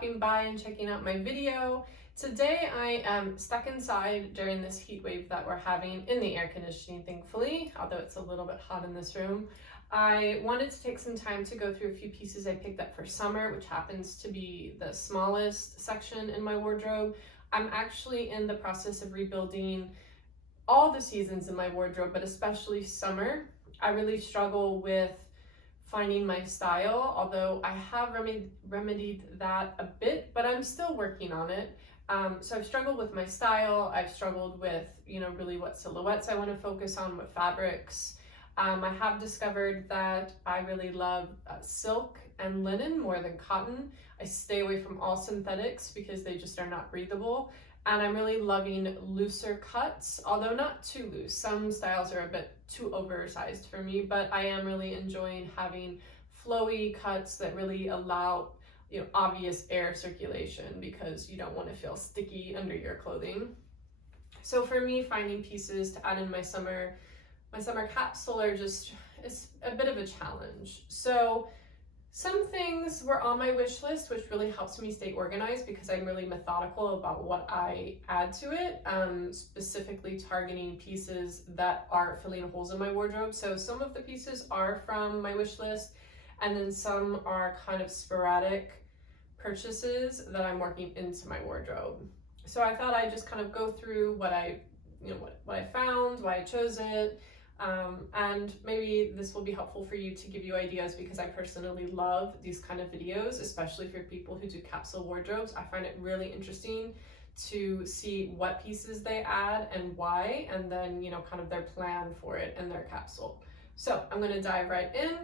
stopping by and checking out my video. Today I am stuck inside during this heat wave that we're having in the air conditioning, thankfully, although it's a little bit hot in this room. I wanted to take some time to go through a few pieces I picked up for summer, which happens to be the smallest section in my wardrobe. I'm actually in the process of rebuilding all the seasons in my wardrobe, but especially summer. I really struggle with finding my style, although I have remedied that a bit, but I'm still working on it. So I've struggled with my style. I've struggled with, really what silhouettes I want to focus on, what fabrics. I have discovered that I really love silk and linen more than cotton. I stay away from all synthetics because they just are not breathable. And I'm really loving looser cuts, although not too loose. Some styles are a bit too oversized for me, but I am really enjoying having flowy cuts that really allow, obvious air circulation because you don't want to feel sticky under your clothing. So for me, finding pieces to add in my summer capsule it's a bit of a challenge. So some things were on my wish list, which really helps me stay organized because I'm really methodical about what I add to it, specifically targeting pieces that are filling holes in my wardrobe. So some of the pieces are from my wish list, and then some are kind of sporadic purchases that I'm working into my wardrobe. So I thought I'd just kind of go through what I found, why I chose it, and maybe this will be helpful for you to give you ideas because I personally love these kind of videos, especially for people who do capsule wardrobes. I find it really interesting to see what pieces they add and why, and then, kind of their plan for it and their capsule. So I'm going to dive right in.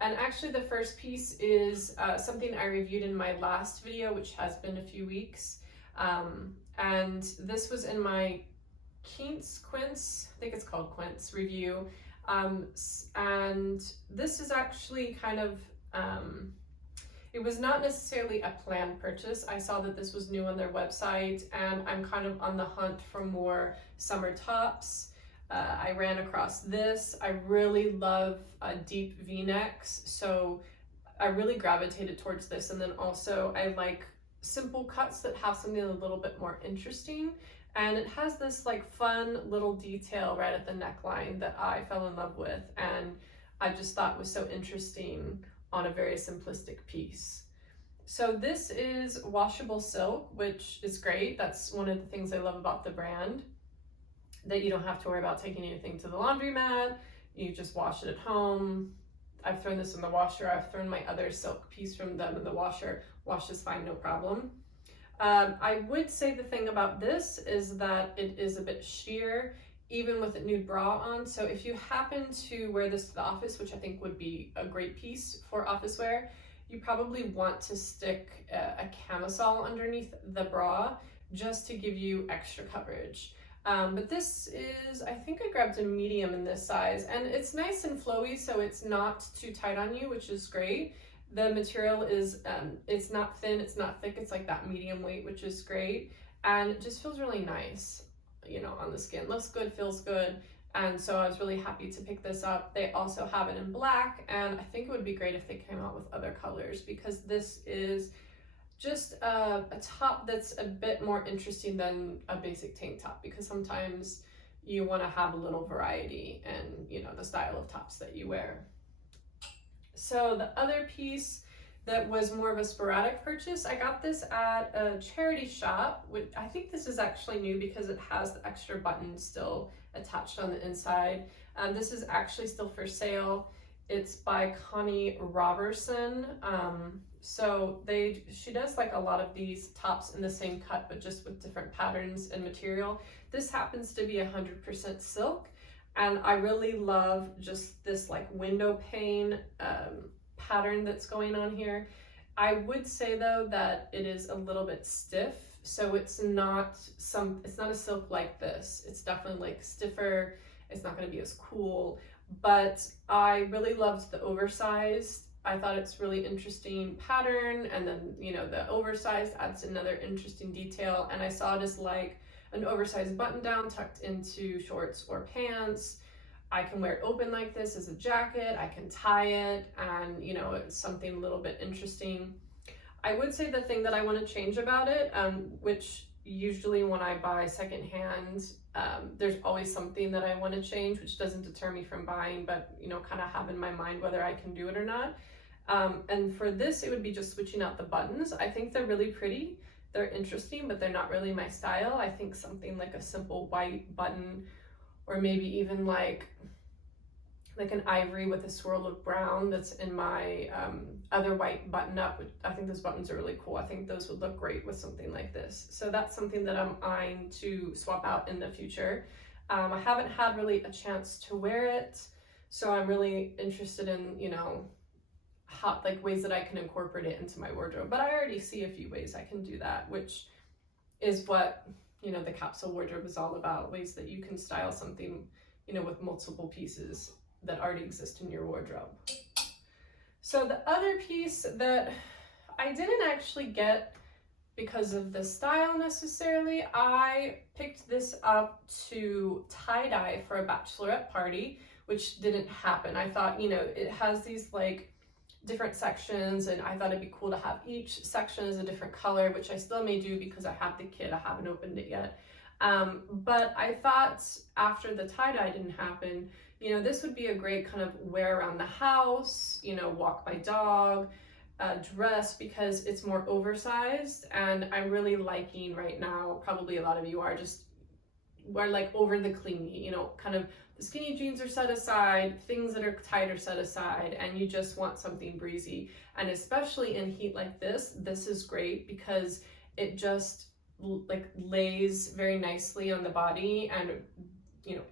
And actually the first piece is something I reviewed in my last video, which has been a few weeks. And this was in my Quince, I think it's called Quince review. And this is actually kind of, it was not necessarily a planned purchase. I saw that this was new on their website and I'm kind of on the hunt for more summer tops. I ran across this. I really love deep V-necks, so I really gravitated towards this. And then also I like simple cuts that have something a little bit more interesting. And it has this fun little detail right at the neckline that I fell in love with, and I just thought was so interesting on a very simplistic piece. So this is washable silk, which is great. That's one of the things I love about the brand, that you don't have to worry about taking anything to the laundromat. You just wash it at home. I've thrown this in the washer. I've thrown my other silk piece from them in the washer. Washes fine, no problem. I would say the thing about this is that it is a bit sheer, even with a nude bra on. So if you happen to wear this to the office, which I think would be a great piece for office wear, you probably want to stick a camisole underneath the bra just to give you extra coverage. But this is, I think I grabbed a medium in this size, and it's nice and flowy, so it's not too tight on you, which is great. The material is, it's not thin, it's not thick, it's like that medium weight, which is great. And it just feels really nice, on the skin. Looks good, feels good. And so I was really happy to pick this up. They also have it in black, and I think it would be great if they came out with other colors because this is just a top that's a bit more interesting than a basic tank top, because sometimes you want to have a little variety in, the style of tops that you wear. So the other piece that was more of a sporadic purchase, I got this at a charity shop, which I think this is actually new because it has the extra button still attached on the inside. This is actually still for sale. It's by Connie Robertson. So she does a lot of these tops in the same cut, but just with different patterns and material. This happens to be 100% silk. And I really love just this window pane pattern that's going on here. I would say though that it is a little bit stiff, so it's not a silk like this. It's definitely stiffer. It's not going to be as cool, but I really loved the oversized. I thought it's really interesting pattern, and then the oversized adds another interesting detail, and I saw it as an oversized button down tucked into shorts or pants. I can wear it open like this as a jacket, I can tie it, and it's something a little bit interesting. I would say the thing that I want to change about it, which usually when I buy secondhand, there's always something that I want to change, which doesn't deter me from buying, but kind of have in my mind whether I can do it or not. And for this, it would be just switching out the buttons. I think they're really pretty. They're interesting, but they're not really my style. I think something like a simple white button, or maybe even like an ivory with a swirl of brown that's in my other white button up. I think those buttons are really cool. I think those would look great with something like this. So that's something that I'm eyeing to swap out in the future. I haven't had really a chance to wear it, so I'm really interested in, how, like, ways that I can incorporate it into my wardrobe. But I already see a few ways I can do that, which is what, the capsule wardrobe is all about, ways that you can style something, with multiple pieces that already exist in your wardrobe. So the other piece that I didn't actually get because of the style necessarily, I picked this up to tie-dye for a bachelorette party, which didn't happen. I thought, it has these like different sections, and I thought it'd be cool to have each section as a different color, which I still may do because I have the kit. I haven't opened it yet. But I thought after the tie-dye didn't happen, this would be a great kind of wear around the house, walk my dog, dress, because it's more oversized, and I'm really liking right now, probably a lot of you are, just we're like over the clingy, kind of the skinny jeans are set aside, things that are tight are set aside, and you just want something breezy. And especially in heat like this is great because it just like lays very nicely on the body, and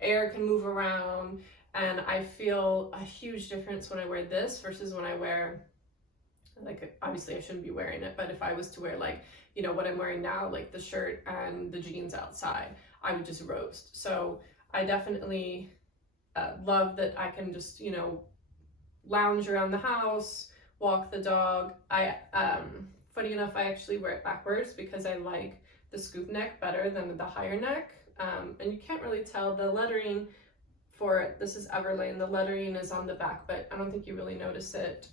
air can move around, and I feel a huge difference when I wear this versus when I wear, like, obviously I shouldn't be wearing it, but if I was to wear like what I'm wearing now, like the shirt and the jeans outside, I would just roast. So I definitely love that I can just lounge around the house, walk the dog. Funny enough, I actually wear it backwards because I like the scoop neck better than the higher neck, and you can't really tell the lettering for it. This is Everlane. The lettering is on the back, but I don't think you really notice it.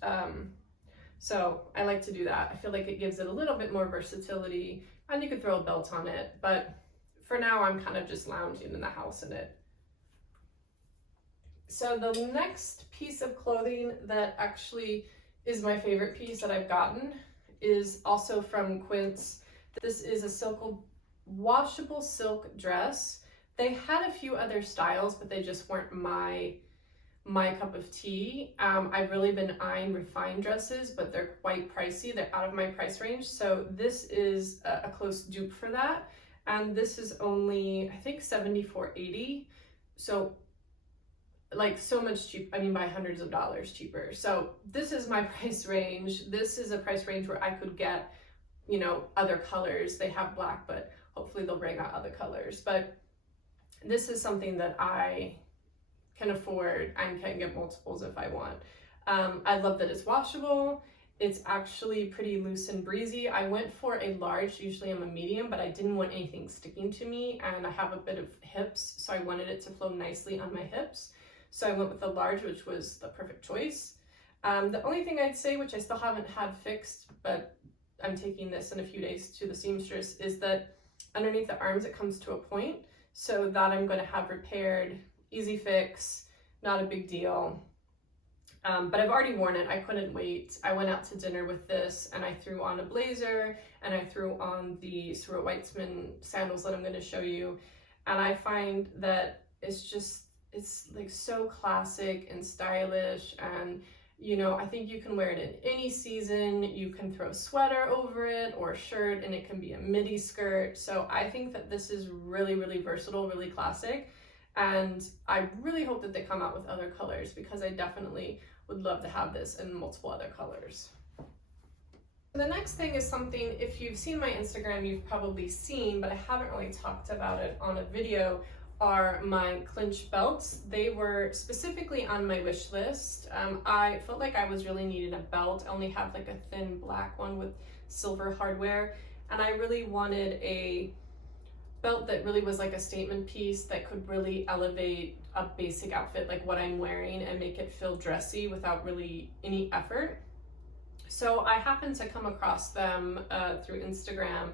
So I like to do that. I feel like it gives it a little bit more versatility, and you could throw a belt on it, but for now I'm kind of just lounging in the house in it. So the next piece of clothing that actually is my favorite piece that I've gotten is also from Quince. This is a washable silk dress. They had a few other styles, but they just weren't my cup of tea. I've really been eyeing refined dresses, but they're quite pricey. They're out of my price range. So this is a close dupe for that. And this is only, I think, $74.80. So like so much cheap, I mean by hundreds of dollars cheaper. So this is my price range. This is a price range where I could get, other colors. They have black, but hopefully they'll bring out other colors. But this is something that I can afford and can get multiples if I want. I love that it's washable. It's actually pretty loose and breezy. I went for a large. Usually I'm a medium, but I didn't want anything sticking to me, and I have a bit of hips, so I wanted it to flow nicely on my hips. So I went with the large, which was the perfect choice. The only thing I'd say, which I still haven't had fixed, but I'm taking this in a few days to the seamstress, is that underneath the arms it comes to a point, so that I'm going to have repaired, easy fix, not a big deal. But I've already worn it. I couldn't wait. I went out to dinner with this, and I threw on a blazer, and I threw on the Stuart Weitzman sandals that I'm going to show you. And I find that it's like so classic and stylish, and I think you can wear it in any season. You can throw a sweater over it or a shirt, and it can be a midi skirt. So I think that this is really, really versatile, really classic. And I really hope that they come out with other colors, because I definitely would love to have this in multiple other colors. The next thing is something, if you've seen my Instagram, you've probably seen, but I haven't really talked about it on a video, are my clinch belts. They were specifically on my wish list. I felt like I was really needing a belt. I only have like a thin black one with silver hardware, and I really wanted a belt that really was like a statement piece that could really elevate a basic outfit like what I'm wearing and make it feel dressy without really any effort. So I happened to come across them through Instagram,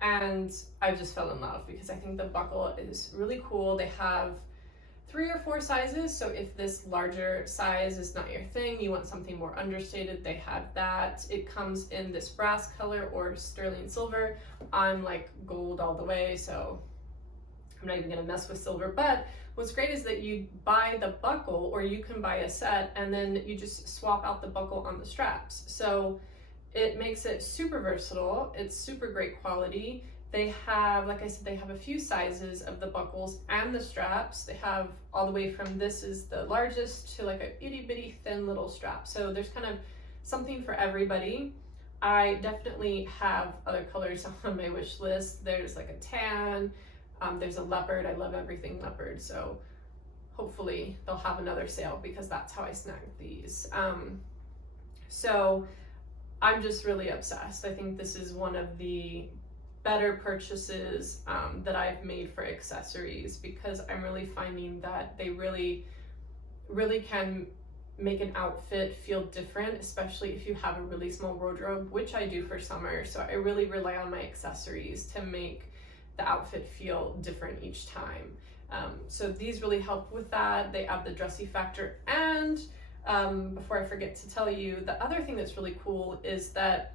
and I just fell in love because I think the buckle is really cool. They have 3 or 4 sizes, so if this larger size is not your thing, you want something more understated, they have that. It comes in this brass color or sterling silver. I'm like gold all the way, so I'm not even gonna mess with silver. But what's great is that you buy the buckle, or you can buy a set, and then you just swap out the buckle on the straps. So it makes it super versatile. It's super great quality. They have, like I said, they have a few sizes of the buckles and the straps. They have all the way from this is the largest to like a itty bitty thin little strap. So there's kind of something for everybody. I definitely have other colors on my wish list. There's like a tan, there's a leopard. I love everything leopard. So hopefully they'll have another sale because that's how I snagged these. So I'm just really obsessed. I think this is one of the better purchases that I've made for accessories, because I'm really finding that they really can make an outfit feel different, especially if you have a really small wardrobe, which I do for summer. So I really rely on my accessories to make the outfit feel different each time. So these really help with that. They add the dressy factor. And before I forget to tell you, the other thing that's really cool is that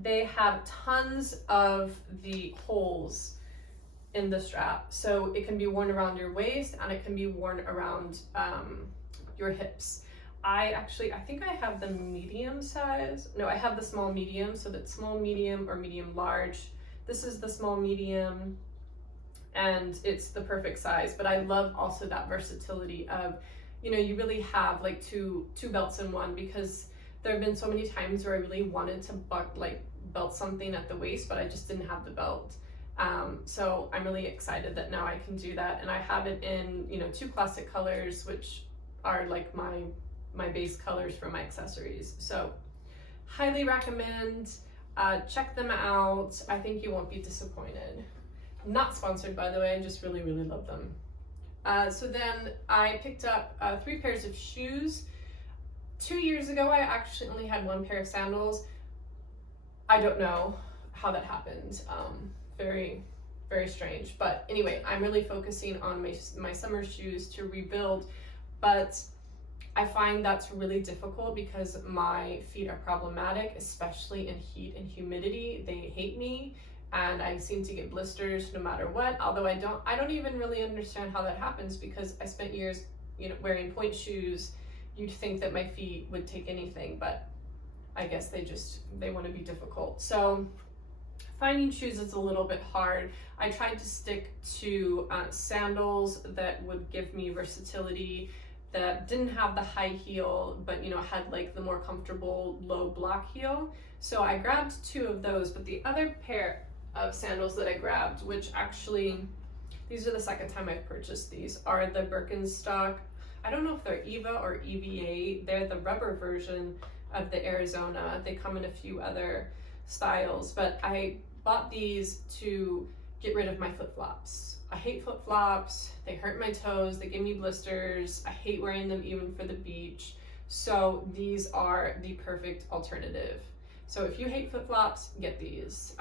they have tons of the holes in the strap. So it can be worn around your waist and it can be worn around your hips. I think I have the medium size. No, I have the small medium. So that's small medium or medium large. This is the small medium, and it's the perfect size. But I love also that versatility of, you know, you really have like two belts in one, because there have been so many times where I really wanted to belt something at the waist, but I just didn't have the belt. So I'm really excited that now I can do that. And I have it in, you know, 2 classic colors, which are like my base colors for my accessories. So highly recommend, check them out. I think you won't be disappointed. Not sponsored, by the way, I just really love them. So then I picked up 3 pairs of shoes. 2 years ago, I actually only had 1 pair of sandals. I don't know how that happened. Very strange. But anyway, I'm really focusing on my summer shoes to rebuild. But I find that's really difficult because my feet are problematic, especially in heat and humidity. They hate me, and I seem to get blisters no matter what. Although I don't even really understand how that happens, because I spent years, you know, wearing point shoes. You'd think that my feet would take anything, but I guess they want to be difficult. So finding shoes is a little bit hard. I tried to stick to sandals that would give me versatility, that didn't have the high heel, but, you know, had like the more comfortable low block heel. So I grabbed 2 of those, but the other pair of sandals that I grabbed, which actually, these are the second time I've purchased these, are the Birkenstock. I don't know if they're Eva or EVA. They're the rubber version of the Arizona. They come in a few other styles, but I bought these to get rid of my flip-flops. I hate flip-flops. They hurt my toes. They give me blisters. I hate wearing them even for the beach. So these are the perfect alternative. So if you hate flip-flops, get these.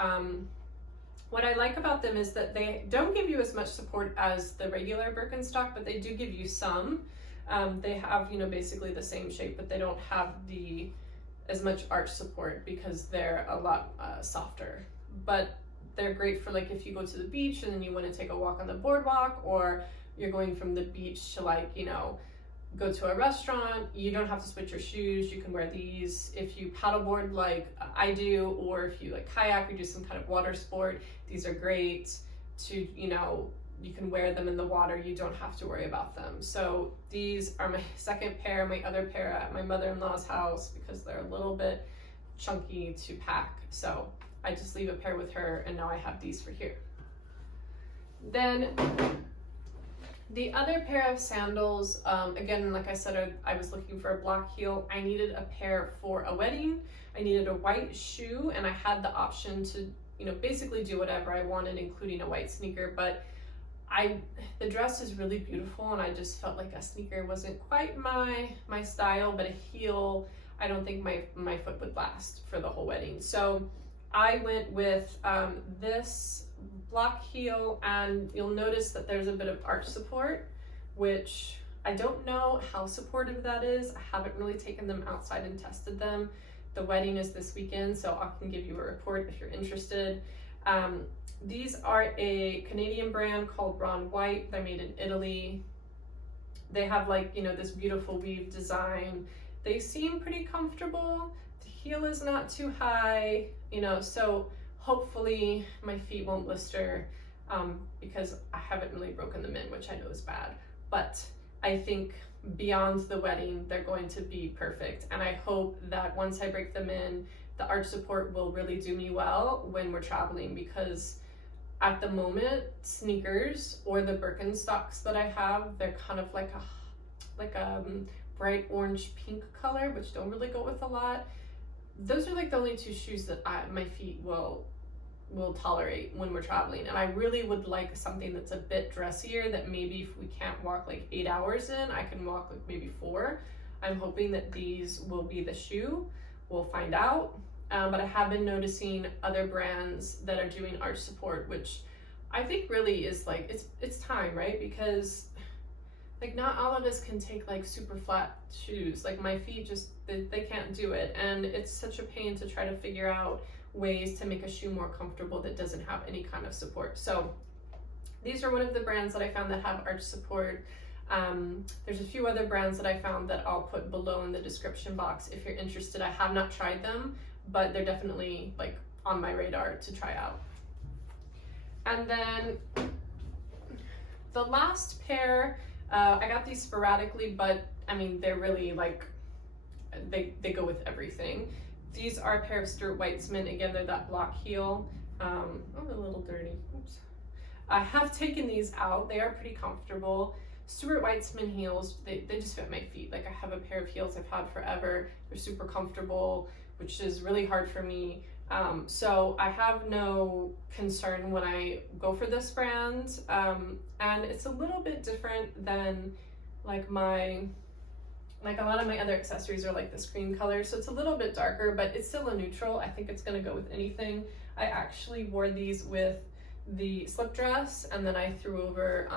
What I like about them is that they don't give you as much support as the regular Birkenstock, but they do give you some. They have, you know, basically the same shape, but they don't have as much arch support because they're a lot softer. But they're great for like if you go to the beach and then you want to take a walk on the boardwalk, or you're going from the beach to, like, you know, go to a restaurant. You don't have to switch your shoes. You can wear these. If you paddleboard like I do, or if you like kayak or do some kind of water sport, these are great to, you know, you can wear them in the water. You don't have to worry about them. So these are my second pair. My other pair at my mother-in-law's house because they're a little bit chunky to pack. So I just leave a pair with her, and now I have these for here. Then the other pair of sandals, again, like I said, I was looking for a block heel. I needed a pair for a wedding. I needed a white shoe, and I had the option to, you know, basically do whatever I wanted, including a white sneaker. But the dress is really beautiful, and I just felt like a sneaker wasn't quite my style, but a heel I don't think my foot would last for the whole wedding. So I went with this block heel, and you'll notice that there's a bit of arch support, which I don't know how supportive that is. I haven't really taken them outside and tested them. The wedding is this weekend, so I can give you a report if you're interested. These are a Canadian brand called Ron White. They're made in Italy. They have like, you know, this beautiful weave design. They seem pretty comfortable. The heel is not too high, you know, so hopefully my feet won't blister because I haven't really broken them in, which I know is bad. But I think beyond the wedding, they're going to be perfect. And I hope that once I break them in, the arch support will really do me well when we're traveling, because at the moment, sneakers or the Birkenstocks that I have, they're kind of like a bright orange pink color, which don't really go with a lot. Those are like the only two shoes that my feet will tolerate when we're traveling. And I really would like something that's a bit dressier, that maybe if we can't walk like 8 hours in, I can walk like maybe 4. I'm hoping that these will be the shoe. We'll find out. But I have been noticing other brands that are doing arch support, which I think really is like, it's time, right? Because like not all of us can take like super flat shoes. Like my feet just, they can't do it. And it's such a pain to try to figure out ways to make a shoe more comfortable that doesn't have any kind of support. So these are one of the brands that I found that have arch support. There's a few other brands that I found that I'll put below in the description box if you're interested. I have not tried them, but they're definitely like on my radar to try out. And then the last pair, I got these sporadically, but I mean, they're really like, they go with everything. These are a pair of Stuart Weitzman. Again, they're that block heel. Oh, a little dirty. Oops. I have taken these out. They are pretty comfortable. Stuart Weitzman heels, they just fit my feet. Like I have a pair of heels I've had forever. They're super comfortable, which is really hard for me. So I have no concern when I go for this brand. And it's a little bit different than like a lot of my other accessories are like this cream color. So it's a little bit darker, but it's still a neutral. I think it's gonna go with anything. I actually wore these with the slip dress, and then I threw over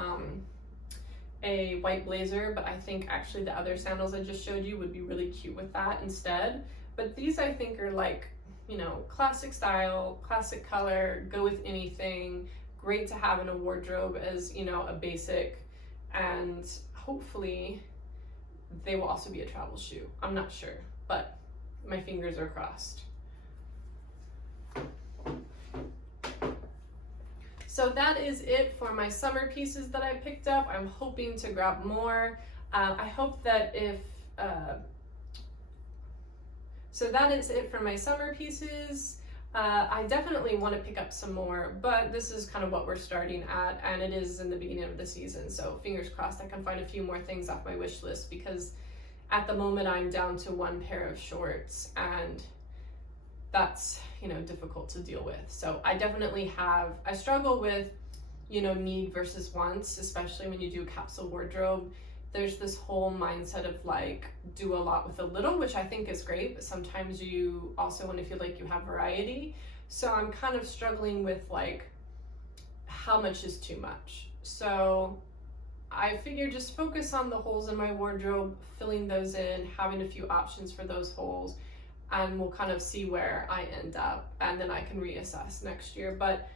a white blazer, but I think actually the other sandals I just showed you would be really cute with that instead. But these I think are like, you know, classic style, classic color, go with anything, great to have in a wardrobe as, you know, a basic, and hopefully they will also be a travel shoe. I'm not sure, but my fingers are crossed. So that is it for my summer pieces that I picked up. I'm hoping to grab more. I hope that so that is it for my summer pieces. I definitely want to pick up some more, but this is kind of what we're starting at, and it is in the beginning of the season, so fingers crossed I can find a few more things off my wish list, because at the moment I'm down to one pair of shorts, and that's, you know, difficult to deal with. So I definitely I struggle with, you know, need versus wants, especially when you do a capsule wardrobe. There's this whole mindset of like, do a lot with a little, which I think is great, but sometimes you also want to feel like you have variety. So I'm kind of struggling with like, how much is too much? So I figured just focus on the holes in my wardrobe, filling those in, having a few options for those holes, and we'll kind of see where I end up, and then I can reassess next year. But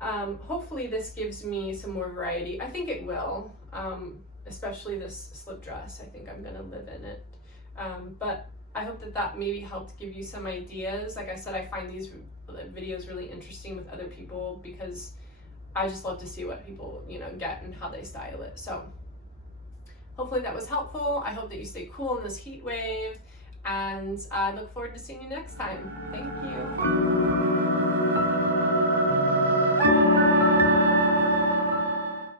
hopefully this gives me some more variety. I think it will. Especially this slip dress, I think I'm gonna live in it. But I hope that maybe helped give you some ideas. Like I said, I find these videos really interesting with other people, because I just love to see what people, you know, get and how they style it. So hopefully that was helpful. I hope that you stay cool in this heat wave, and I look forward to seeing you next time. Thank you.